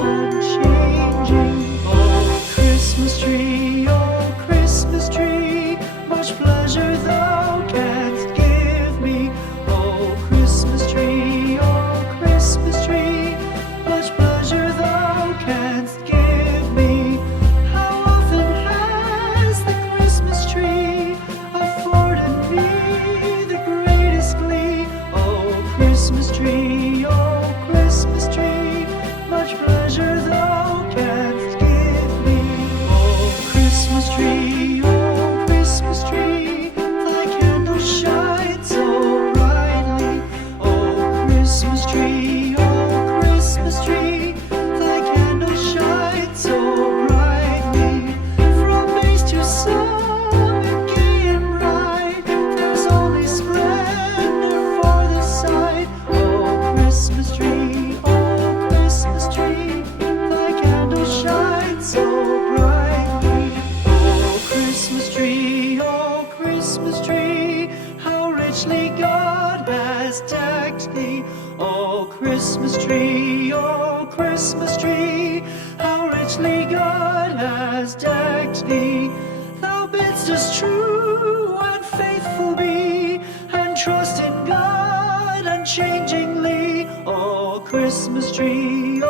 unchanging. Oh, Christmas tree, much pleasure thou canst give me. Oh, Christmas tree, much pleasure thou canst give me. How often has the Christmas tree afforded me the greatest glee? Oh, Christmas tree, much pleasure thou canst give me. Oh, Christmas tree, thy candle shines so brightly. Oh, Christmas tree, thy candle shines so brightly. From base to summit, gay and bright, there's only splendor for the sight. Oh, Christmas tree, thy candle shines so brightly. Oh, Christmas tree, how richly God has decked thee. Oh, Christmas tree, how richly God has decked thee. Thou bidst us true and faithful be, and trust in God unchangingly. Oh, Christmas tree,